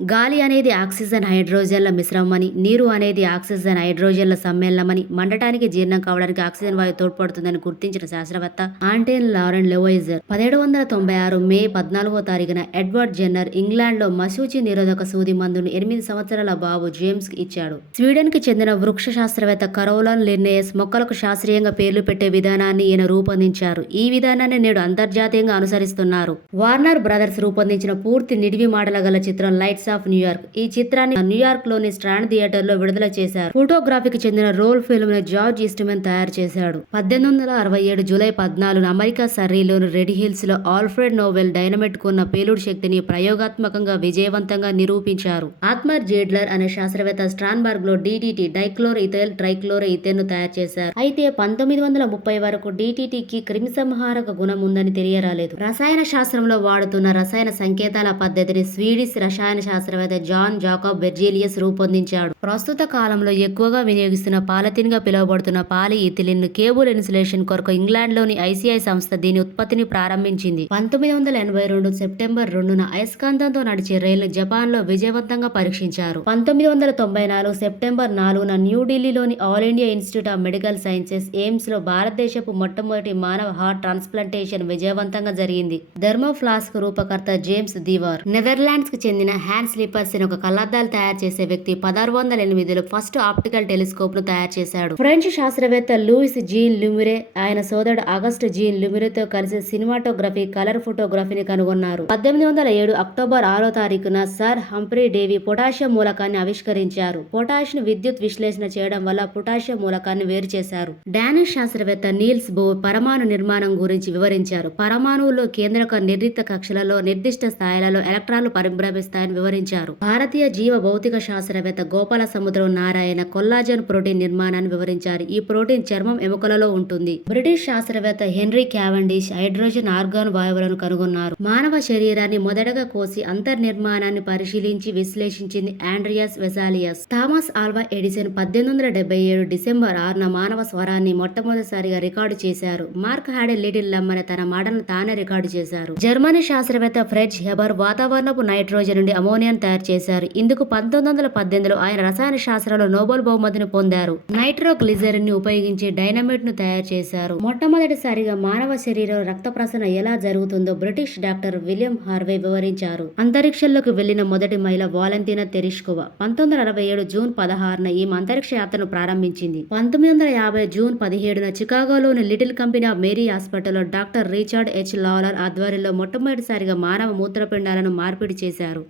గాలి అనేది ఆక్సిజన్ హైడ్రోజన్ల మిశ్రమమని, నీరు అనేది ఆక్సిజన్ హైడ్రోజన్ల సమ్మేళనమని, మండటానికి జీర్ణం కావడానికి ఆక్సిజన్ వాయువు తోడ్పడుతుందని గుర్తించిన శాస్త్రవేత్త ఆంటోన్ లారెన్ లెవోయిజర్ 1796 మే 14వ తారీఖున ఎడ్వర్డ్ జెన్నర్ ఇంగ్లాండ్లో మశూచి నిరోధక సూది మందును 8 సంవత్సరాల బాబు జేమ్స్ కి ఇచ్చాడు. స్వీడన్ కి చెందిన వృక్ష శాస్త్రవేత్త కరోలన్ లిన్నెయస్ మొక్కలకు శాస్త్రీయంగా పేర్లు పెట్టే విధానాన్ని ఈయన రూపొందించారు. ఈ విధానాన్ని నేడు అంతర్జాతీయంగా అనుసరిస్తున్నారు. వార్నర్ బ్రదర్స్ రూపొందించిన పూర్తి నిడివి మాటల గల చిత్రం లైట్స్ ఆఫ్ న్యూయార్క్. ఈ చిత్రాన్ని న్యూయార్క్ లోని స్ట్రాండ్ థియేటర్ లో విడుదల చేశారు. ఫోటోగ్రఫీకి చెందిన రోల్ ఫిల్మ్ ను జార్జ్ ఈస్ట్మన్ తయారు చేశాడు. 1867 జూలై 14 అమెరికా సర్రీలోని రెడ్ హిల్స్ లో ఆల్ఫ్రెడ్ నోబెల్ డైనమైట్ కున్న పేలుడు శక్తిని ప్రయోగాత్మకంగా విజయవంతంగా నిరూపించారు. ఆత్మర్ జేడ్లర్ అనే శాస్త్రవేత్త స్ట్రాన్బర్గ్ లో DDT డైక్లోర్ ఇథైల్ ట్రైక్లోర్ ఇథేన్ ను తయారు చేశారు. అయితే 1930 వరకు DDT కి క్రిమిసంహారక గుణం ఉందని తెలియరాలేదు. రసాయన శాస్త్రంలో వాడుతున్న రసాయన సంకేతాల పద్ధతిని స్వీడిష్ రసాయన శాస్త్రవేత్త జాన్ జాకబ్ బెర్జీలియస్ రూపొందించాడు. ప్రస్తుత కాలంలో ఎక్కువగా వినియోగిస్తున్న పాలిథిన్ గా పిలువబడుతున్న పాలిఇథిలిన్ కేబుల్ ఇన్సులేషన్ కొరకు ఇంగ్లాండ్లోని ICI సంస్థ దీని ఉత్పత్తిని ప్రారంభించింది. 1982 సెప్టెంబర్ 2న అయస్కాంతంతో నడిచే రైలును జపాన్లో విజయవంతంగా పరీక్షించారు. 1994 సెప్టెంబర్ 4న న్యూఢిల్లీలోని all India institute of medical sciences AIIMS లో భారతదేశపు మొట్టమొదటి మానవ హార్ట్ ట్రాన్స్ప్లాంటేషన్ విజయవంతంగా జరిగింది. థర్మోఫ్లాస్క్ రూపకర్త జేమ్స్ దీవార్ నెదర్లాండ్స్ కి చెందిన హ్యాన్స్ స్లీపర్స్ ఒక కళ్లద్దాలు తయారు చేసే వ్యక్తి 1608లో ఫస్ట్ ఆప్టికల్ టెలిస్కోప్ ను తయారు చేశాడు. ఫ్రెంచ్ శాస్త్రవేత్త లూయిస్ జీన్ ల్యూమిరే ఆయన సోదరుడు ఆగస్ట్ జీన్ ల్యూమిరేతో కలిసి సినిమాటోగ్రఫీ, కలర్ ఫోటోగ్రఫీని కనుగొన్నారు. 1807 అక్టోబర్ 6వ తారీఖున సర్ హంఫ్రీ డేవి పొటాషియం మూలకాన్ని ఆవిష్కరించారు. పొటాష్ ను విద్యుత్ విశ్లేషణ చేయడం వల్ల పొటాషియం మూలకాన్ని వేరు చేశారు. డానిష్ శాస్త్రవేత్త నీల్స్ బోర్ పరమాణు నిర్మాణం గురించి వివరించారు. పరమాణువులో కేంద్రక నిర్ణీత కక్షలలో నిర్దిష్ట స్థాయిలలో ఎలక్ట్రాన్లు పరిభ్రమిస్తాయని వివరించారు. భారతీయ జీవ భౌతిక శాస్త్రవేత్త గోపాల సముద్రం నారాయణ కొల్లాజన్ ప్రోటీన్ నిర్మాణాన్ని వివరించారు. ఈ ప్రోటీన్ చర్మం ఎముకలలో ఉంటుంది. బ్రిటిష్ శాస్త్రవేత్త హెన్రీ క్యావెండిష్ హైడ్రోజన్ ఆర్గాన్ వాయువులను కనుగొన్నారు. మానవ శరీరాన్ని మొదటగా కోసి అంతర్నిర్మాణాన్ని పరిశీలించి విశ్లేషించింది Andreas Vesalius. Thomas Alva Edison 1877 December 6న మానవ స్వరాన్ని మొట్టమొదటిసారిగా రికార్డు చేశారు. మార్క్ హాడే లిటిల్ లమ్ అనే తన మాటను తానే రికార్డు చేశారు. జర్మనీ శాస్త్రవేత్త ఫ్రెడ్జ్ హెబర్ వాతావరణపు నైట్రోజన్ నుండి అమోనియాను తయారు చేశారు. ఇందుకు 1918లో ఆయన రసాయన శాస్త్రంలో నోబెల్ బహుమతిని పొందారు. నైట్రోగ్లిజరిన్ ని ఉపయోగించి డైనమైట్ ను తయారు చేశారు. మొట్టమొదటిసారిగా మానవ శరీరం రక్త ప్రసరణ ఎలా జరుగుతుందో బ్రిటిష్ డాక్టర్ విలియం హార్వే వివరించారు. అంతరిక్షంలోకి వెళ్లిన మొదటి మహిళ వాలెంటీనా తెరిష్కోవా 1967 జూన్ 16న ఈమె అంతరిక్ష యాత్రను ప్రారంభించింది. 1950 జూన్ 17న చికాగోలోని లిటిల్ కంపెనీ ఆఫ్ మేరీ హాస్పిటల్లో డాక్టర్ రిచర్డ్ H. లాలర్ ఆధ్వర్యంలో మొట్టమొదటిసారిగా మానవ మూత్రపిండాలను మార్పిడి చేశారు.